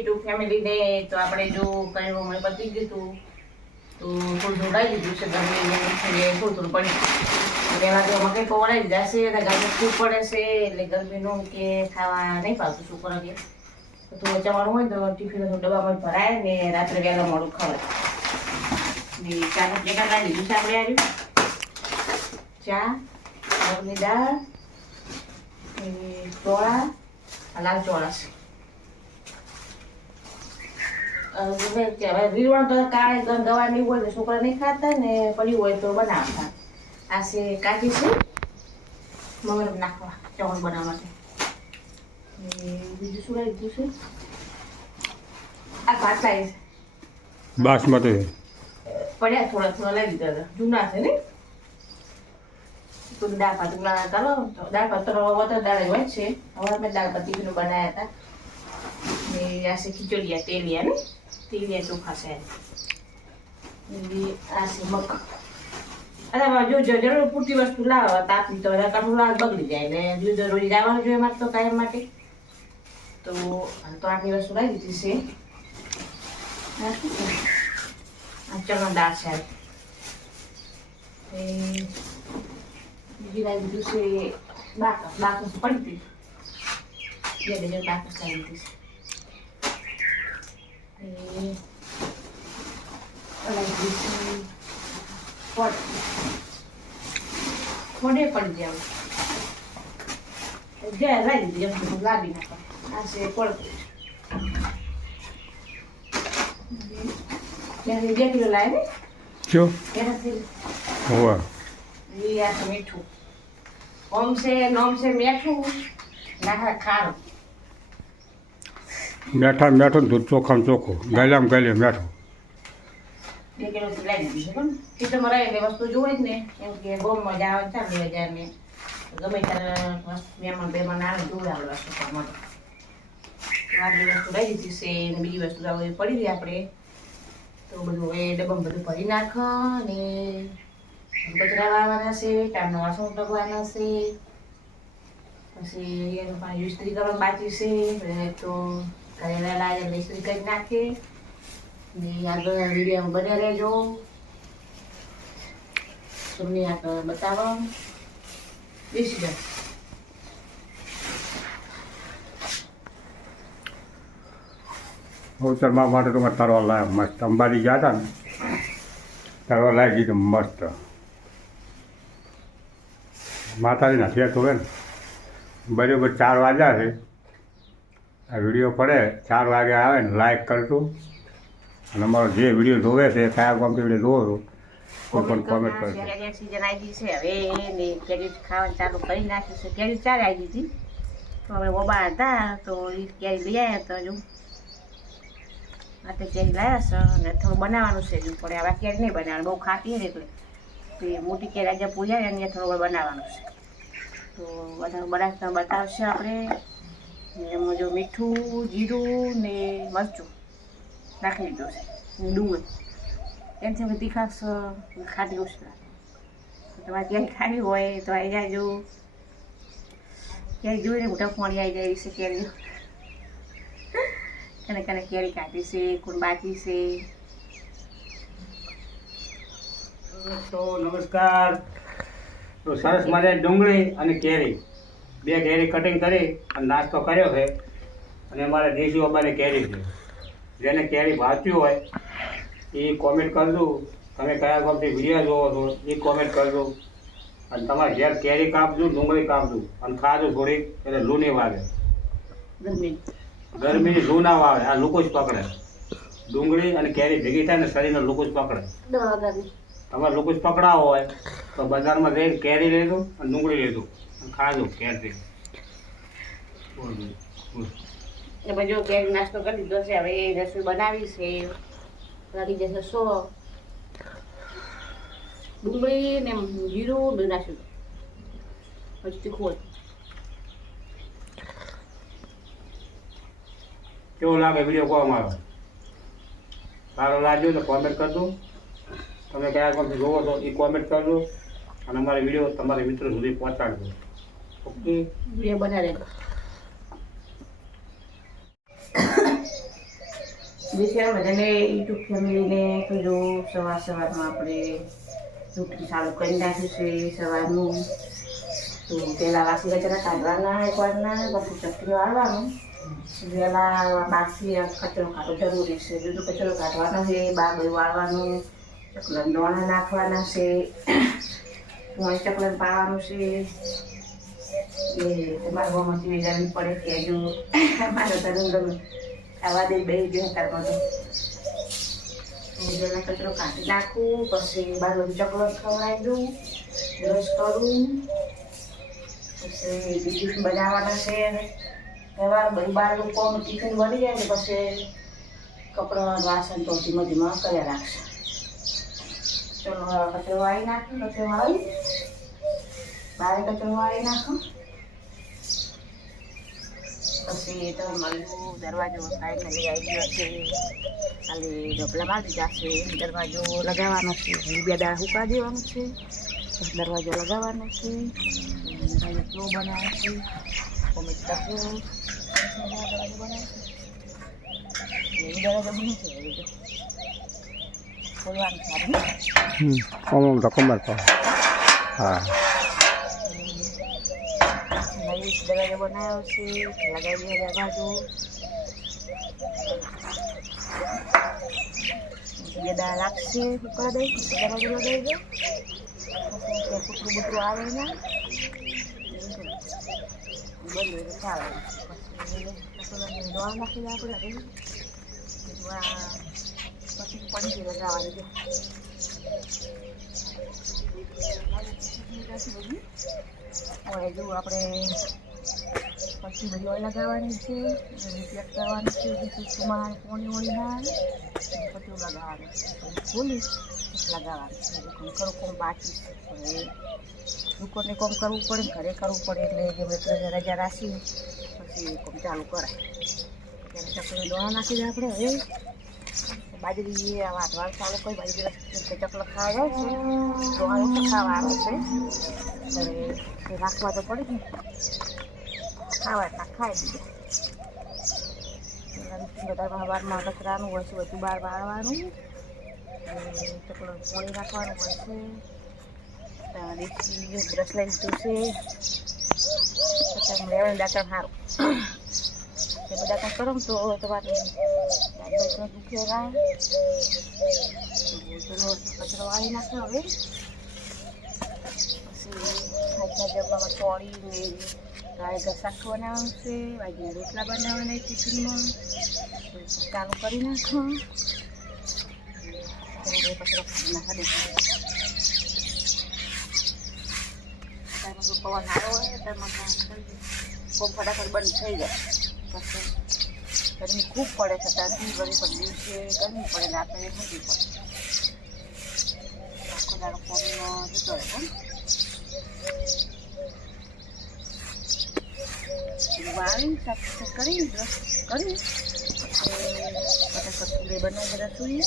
Two ફેમિલીને તો આપણે જો કંઈ હમણાં પતી ગયું હતું તો થોડું જોડાઈ દીધું છે ગરમીને થોડું પડી એટલે એમાં તો મકઈ પવડાવી દીધા છે અને ગાજર ખૂબ પડે છે એટલે ગરમીનું કે ખાવા નહીં પાવતું શું કરે તો ચવાણું હોય તો ટિફિન ડબ્બામાં ભરાય ને રાત્રે વહેલા મોડું ખવાય ને ચાનું પ્લેટા કાઢી દીધું છે આપણે આવ્યું ચા મગની દાળ ચોળા લાલ ચોળા છે હવે રીવણ તો કાળે દવા નહીં હોય તો છોકરા નહીં ખાતા ને પડ્યું હોય તો બનાવતા આ છે કાચી છે મગર નાખવા ચવણ બનાવવા માટે બીજું શું લીધું છે આ ભાત લાવી છે બાસમતી પડ્યા થોડા થોડા લઈ દીધા હતા જૂના છે ને તો દાળ ભાત ચાલો દાળ ભાત તો દાળ હોય છે હવે અમે દાળ ભાત ટીફીનું બનાવ્યા હતા ને આ છે ખીચડિયા તેલિયા ને તેલિયા ચોખા છે આ છે મગ અરે જો જરૂર પૂરતી વસ્તુ લાવો તાપી તો કટલું લાવ બગડી જાય એટલે રોજ જવાનું જોઈએ મારે તો કાયમ માટે તો આટલી વસ્તુ લાવી દીધી છે આ ચણા દાળ છે બીજી લાવી દીધું છે બાકસ પડી હતી બે બાકસ લાવી દીધી છે ફોડે પડી જાવ જે લાવી દીધી એમ લાવી નાખો આ છે પડતું બે કિલો લાવે જો એનાથી હોવા આ છે મીઠું ઓમ છે નોમ છે મીઠું ના ખારું મેઠો દૂધ ચોખામાં ચોખ્ખું ગાયલામાં ગાયલે મેઠું 2 કિલો લાવી દીધી છે પણ તો મારે એટલે વસ્તુ જોવે જ ને કેમ કે બહુ મજા આવે છે 2000 ને ગમે ત્યારે મહેમાન આવે જોવે આપણે વસ્તુ માટે આગલી વસ્તુ લઈ દીધી છે અને બીજી વસ્તુ પડી રહી આપણે તો બધું એ ડબ્બામાં બધું ભરી નાખ ને કચરા વાળવાના છે ટાઈમનો વાસણ ટકવાના છે પછી એનું પાણી ઇસ્ત્રી કરવા બાકી છે તો કરેલા લાગે એટલે ઇસ્ત્રી કરી નાખે ને આગળ વિડીયો બને રહેજો તમને આગળ બતાવો બેસી જાય ઉત્તરમાં માટે તો મેં તરવા લાવ્યા મસ્ત અંબાજી ગયા હતા ને તરવા લાવી દીધું મસ્ત માતાજીના ફેર તો ને બરાબર 4 વાગ્યા છે આ વિડીયો પડે 4 વાગે આવે ને લાઈક કરજો અને અમારો જે વિડીયો જોવે છે કયા ગામથી વિડીયો જોવો છો કોઈ પણ કોમેન્ટ કરજો સીઝન આવી ગઈ છે હવે એને કેરી ખાવાનું ચાલુ કરી નાખ્યું છે કેરી ચારે આવી ગઈ તો હવે મોબા હતા તો એ કેરી લઈ આવ્યા તો હજુ આ કેરી લાવ્યા છે અને થોડું બનાવવાનું છે હજુ પણ આવા કેરી નહીં બનાવવાનું બહુ ખાતી ને એટલે તો એ મોટી કેરી આજે પૂજાય એને થોડું બનાવવાનું છે તો બધા બનાવતા બતાવશે આપણે એમાં જો મીઠું જીરું ને મરચું નાખી દીધું છે ડુંગળી એનાથી અમે તીખાશ ખાટી ઓછું લાગે તમારે ક્યાંય ખાવી હોય તો આવી જાયજો ક્યાંય જોઈને મોટા પાણી આવી જાય છે કેરી કને કેરી કાઢી છે કોણ બાકી છે તો નમસ્કાર તો સરસ મજાની ડુંગળી અને કેરી 2 કેરી કટિંગ કરી અને નાસ્તો કર્યો છે અને અમારે દેશી બાબાની કેરી છે જેને કેરી ભાવતી હોય એ કોમેન્ટ કરજો તમે કયા ગામથી વિડીયો જોવો છો એ કોમેન્ટ કરજો અને તમારે ઘેર કેરી કાપજો ડુંગળી કાપજો અને ખાજો થોડીક એટલે લૂ નહીં વાગે ગરમીની લૂ ના વાવે આ લોકો જ પકડે ડુંગળી અને કેરી ભેગી થાય ને શરીરને લોકો જ પકડે તમારે લોકો જ પકડાવો હોય તો બજારમાં જઈને કેરી લેજો અને ડુંગળી લેજો અને ખાજો કેરી બધું કેરી નાસ્તો કરી દીધો છે હવે એ રસોઈ બનાવી છે લાગી જશે ડુંગળી ને જીરું બધું નાખ્યું હજી તીખું હતું કેવો લાગે વિડીયો કહો અમારો સારો લાગ્યો તો કોમેન્ટ કરજો તમે કયા ગામથી જોવો છો એ કોમેન્ટ કરજો અને અમારો વિડીયો તમારા મિત્રો સુધી પહોંચાડજો ઓકે વિડીયો બનાવી વિશે બધાને યુટ્યુબ ફેમિલીને તો જો સવારમાં આપણે રૂટીન ચાલુ કરી નાખ્યું છે સવારનું. તો પહેલાં વાસી કચરા કાઢવાના એકવારના, પછી ચટણી વાળવાનું. વહેલા બાસી કચરો કાઢવો જરૂરી છે. બીજું કચરો કાઢવાનો છે, બહાર બધું વાળવાનું, ચકલન દોણા નાખવાના છે, પોણી ચકલન પાવાનું છે. એ તમારા ગામમાંથી વેચાવી પડે કે જો મારો ધર્મ ગમે ખાવા દે બે જે હતા બધું જેના કચરો કાઢી નાખું. પછી બાર બધું ચકલન ખવડાવી દઉં, બ્રશ કરું. પછી ટિફિન બનાવવાના છે. સવાર બધું બહારનું કોમ ટિફિન બની જાય ને પછી કપડાં વાસણ તો ધીમે ધીમે કર્યા રાખશે. ચલો કચરો વાળી નાખું, કચરો વાળી બારે કચરો વાળી નાખું. પછી તો મળ્યું દરવાજો કાંઈ લઈ આવી ગયો છે. ખાલી ઢોકળા મારી દીધા છે. દરવાજો લગાવવાનો છે, 2 દાડા સૂકા દેવાનું છે. પછી દરવાજો લગાવવાનો છે. ફ્લો બનાવે છે, કોમેન્ટ કરજો. દરવાજો બનાવે છે, દરવાજો બને છે. ખોલવાનું સારું તો કમર પર હા દરવાજો બનાવ્યો છે, લગાવી દે દરવાજો. 2 દાડા લાગશે સૂકા દઈ, દરવાજો લગાવી દો. કૂતરું બૂતરું આવે ને બંધ હોય તો ચાલે. પછી દોવા નાખી દે આપણે. પછી પંખી લગાવવાની છે. હવે જો આપણે પછી બધી ઓઇલ લગાવવાની છે, પેક કરવાની છે. બીજું પોણી ઓળી ના પછી લગાવવાનું છે. ખોલી લગાવવાનું છે. ખરું કોમ બાકી છે. દુકાને કોમ કરવું પડે, ઘરે કરવું પડે. એટલે જે રજા રાખી પછી કોમ ચાલુ કરાય. ત્યારે ચકલી દોણા નાખી દે આપણે. હવે બાજરી વાટવાનું ચાલુ કરી. બાજરી ચકલો ખાવા જાય છે, દોણા તો ખાવા આવે છે. હવે રાખવા તો પડે ને, ખાવા એટલા ખાઈ દીધું. બધા બારમાં કચરાનું હોય છે, બધું બહાર વાળવાનું. ચકલો પોણી રાખવાનું હોય છે. દેશી બ્રશ લઈ લીધું છે. પછી લેવાનું દાંતણ સારું એ બધા કાંઈ કરો તો તમારે દાંતણ દુખે રાય. કચરો વાળી નાખો. હવે પછી ખાટલા ડબ્બામાં ચોળીને ગાય ઘસાક બનાવવાનું છે. વાજીના રોટલા બનાવવાના ટિફિનમાં ચાલુ કરી નાખો. કચરો નાખી દે. પવન સારો હોય તેમાં કોમ ફટાફટ બંધ થઈ જાય. પછી ગરમી ખૂબ પડે છે. ત્યાંથી ગરમી પણ દિવસે ગરમી પડે ને આપણે ઠંડી પડે. આખો દાડો કોમનો જતો રહે. વાળી સાફ કરી બ્રશ કરી ફટાફટ પૂરે બનાવી રસોઈ.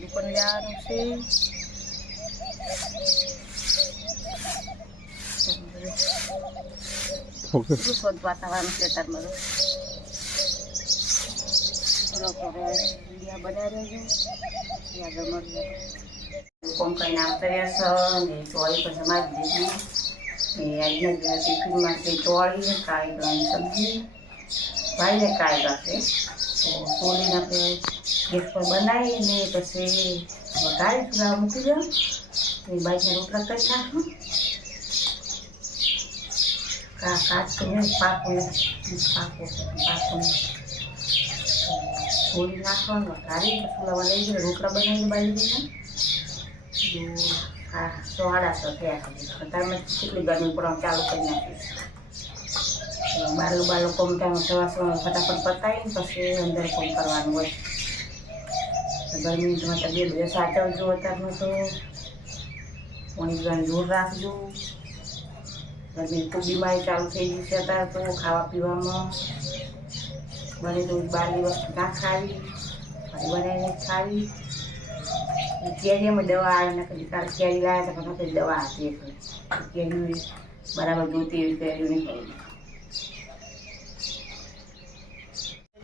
દુકાન જવાનું છે. શુદ્ધ વાતાવરણ છે. તારમાં વિડીયા બનાવી રહેજો. કોમ કરીને આવતા રહેશો ને ચોળી પણ સમારી દીધી. આજના ટિફિનમાં છે ચોળી, કાળી ગળાની સબ્જી, ભાઈને કાળી ગળશે. તો ચોળીને આપણે ગેસ પર બનાવીને પછી વઘારી ચૂલા મૂકી દો. બાજરીના રોટલા કરી નાખું. કાચું પાકું છોડી નાખવાનું. વઘારી ચૂલામાં લઈ ગયો રોટલા બનાવીને બાજરીના. 6:30 થયા છે. અત્યારમાં કેટલી ગરમી પડવાનું ચાલુ કરી નાખીશ. બારલું કોમ ટાઈમ સવાર ફટાફટ પતાવીને પછી અંદર કોમ કરવાનું હોય. ગરમી તમારે બે બધા સાચવજો. અત્યારનું તો પાણી પીવાનું જોર રાખજો. ગરમી ખૂબ બીમારી ચાલુ થઈ ગઈ છે અત્યારે તો. ખાવા પીવામાં બને તો બહારની વસ્તુ ના ખાવી, બનાવીને ખાવી. કેરીમાં દવા આવે ને કદી કાલે કેરી લાવ્યા હતા પણ દવા આપી. કેરી બરાબર જોતી એવી કેરી નહીં.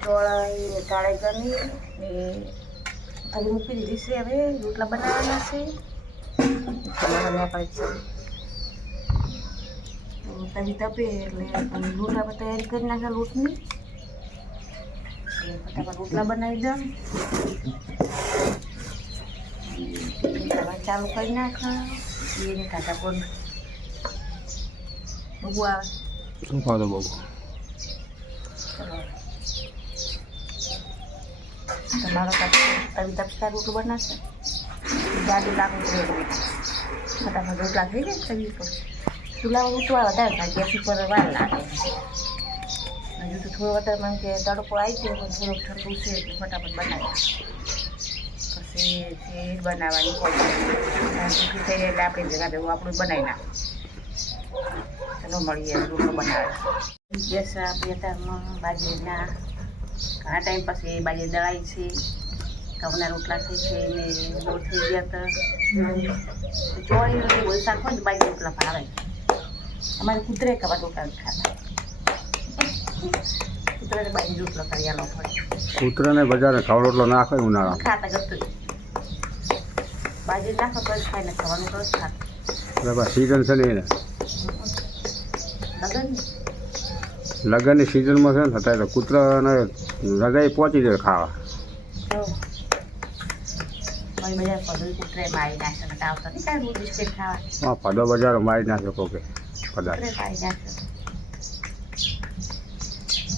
ચોળાઈ કાળે ગમી ને આજે મૂકી દીધી છે. હવે રોટલા બનાવવાના છે. તવી તપે એટલે રોટલા પર તૈયારી કરી નાખ્યા લોટની. ફટાફટ રોટલા બનાવી દઉં. ચાલુ કરી નાખા. એને કાકા પણ બબુ આવે. શું ખાધો બબુ? તમારો તવી તપતા રોટલું બનાવશે. જાડું લાગવું જોઈએ. ફટાફટ રોટલા થઈ જાય તવી પર. ચૂલામાં ઉતવા વધારે થાય, ગેસ ઉપર વાર લાગે. હજુ તો થોડો વધારે મને કે તડકો આવી ગયો પણ થોડોક ઠંડુ છે એટલે ફટાફટ બનાવી. પછી ખીર બનાવવાની હોય થઈ જાય એટલે આપણે ભેગા ભેગું આપણું બનાવી નાખું. ચલો મળીએ રોટલો બનાવે. ગેસ આપણે અત્યારમાં બાજરીના ઘણા ટાઈમ પછી બાજરી દળાઈ છે. ઘઉંના રોટલા થઈ છે ને લોટ થઈ ગયા તો ચોળી બધું શાક હોય ને બાજરી રોટલા ભાવે. અમારે કૂતરે કવા રોટલા ખાતા. કૂતરાને બાજરી રોટલો કરી આલો પડે. કૂતરાને બજારે ખાવ રોટલો નાખે ઉનાળા ખાતા ગતું બાજરી નાખો તો જ ખાય ને ખાવાનું તો જ ખાતા. બરાબર સિઝન છે ને એને લગન લગ્નની સિઝનમાં છે ને અત્યારે તો કૂતરાને લગાઈ પહોંચી જાય ખાવા. મારી બજાર પદું કૂતરે મારી નાખે ને આવતા નહીં કાંઈ બિસ્કીટ ખાવા. હા પદો બજારો મારી નાખે કોકે કદાચ. કૂતરે મારી નાખે.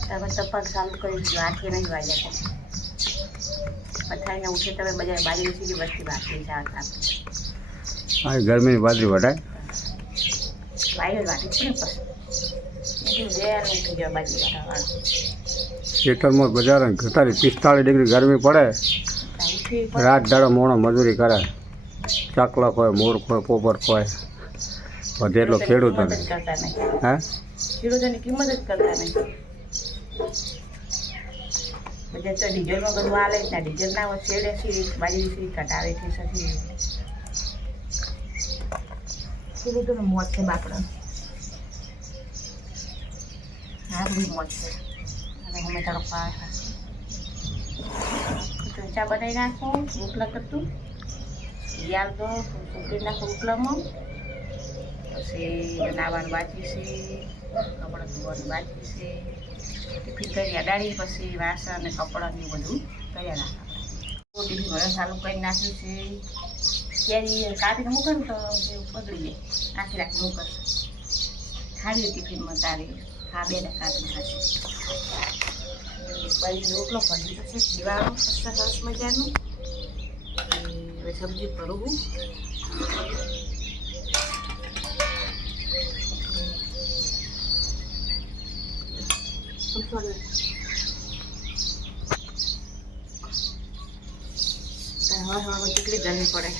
તમે તપાસ ચાલુ કરી દીધું. 8 નહીં વાગ્યા પથારીને ઉઠે તમે બજાર બાજરી સીધી વસ્તી વાંચી ચાલતા. હા ગરમીની બાજરી વઢાય વાયર વાટી છે ને પછી વેર ઉઠી ગયો બાજરી વાળા. ખેતરમાં બજાર 45 ડિગ્રી ગરમી પડે. રાત દાડો મોણો મજૂરી કરે. ચકલક હોય, મૂર્ખ હોય, પોપટ હોય, વધે એટલો ખેડૂતોને. કરતા નહીં. હા ખેડૂતોની કિંમત જ કરતા નહીં. બધા તો ડીઝલમાં બધું હાલે જ ના. ડીઝલ ના હોય શેડે સી બાજરી સી કટાવે છે સથી ખેડૂતોને મોત છે બાપડા. હા બધી મોત છે. અને અમે તડકો આવે ચા બનાવી નાખો. રોટલા કરતું યાર તો સુકરી નાખો રોટલામાં. પછી નાવાનું બાકી છે. કપડાં ધોવાનું બાકી છે. ટિફિન કરી અડાડી પછી વાસણ અને કપડાં ને બધું તૈયાર રાખવા. ટિફિન ઘરે ચાલુ કરી નાખ્યું છે. કેરી કાપીને મૂકે ને તો બગડી જાય. રાખી મૂકશે. ખાલી ટિફિનમાં તારી ખા બે ને કાપી ખાશે. બાજરી રોટલો ભરી દીધો છે. દિવાળો સરસ મજાનું. હવે સબ્જી ભરવું. હવામાં કેટલી ગરમી પડે.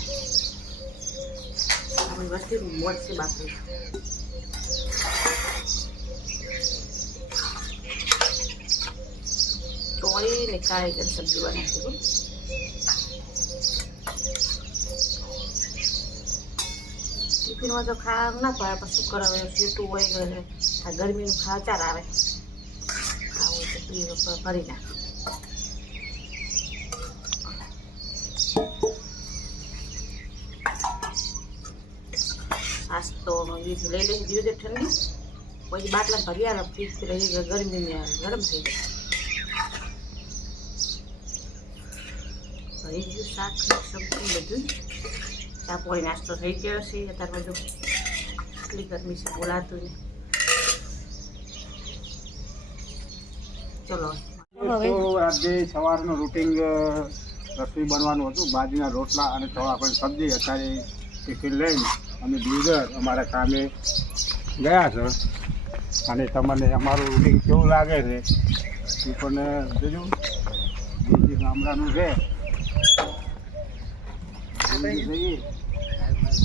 આપણી વસ્તી મોજ છે બાપુ. ચોળી ને કાળી સબ્જી બનાવીશું. ટિફિનમાં તો ખાવા ના પડે પણ શું કરાવે સીટું હોય આ ગરમીનું ખાવા ચાર આવે. ખાવું તો ભરી નાખ. આજ તો લઈ લઈને દીધું છે ઠંડી. પછી બાટલા ભરી આવે ફ્રીજ રહી ગરમી ગરમ થઈ જાય. ભરી ગયું શાક સબ્જી બધું. ચા પોળી નાસ્તો થઈ ગયો છે. અત્યારે બધું એટલી ગરમી છે બોલાતું નહીં. ચલો આજે સવારનું રૂટિન રસોઈ બનવાનું હતું. બાજરીના રોટલા અને ચોળા સબ્જી. અત્યારે ટિફિન લઈને અમે દીવદર અમારા કામે ગયા છે. અને તમને અમારું રૂટિન કેવું લાગે છે એ પણ જોજો. બીજી ગામડાનું છે જઈએ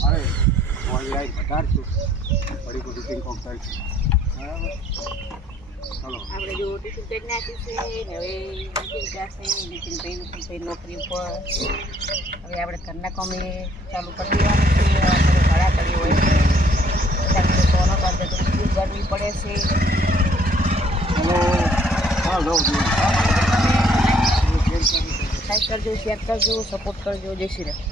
અરે ઓનલાઈન વધારશું. ફરી રૂટિન કોમ કરીશું. બરાબર ચલો. આપણે જો ટિફિન કરી નાખ્યું છે ને હવે નીકળી જશે. નીતિનભાઈ નોકરી ઉપર. હવે આપણે ઘરના કામે ચાલુ કરી દેવાનું છે. ઘણા કરી હોય છે. સોનો બાદ ગરમી પડે છે. હલો હા કરજો, શેર કરજો, સપોર્ટ કરજો. જય શ્રી રામ.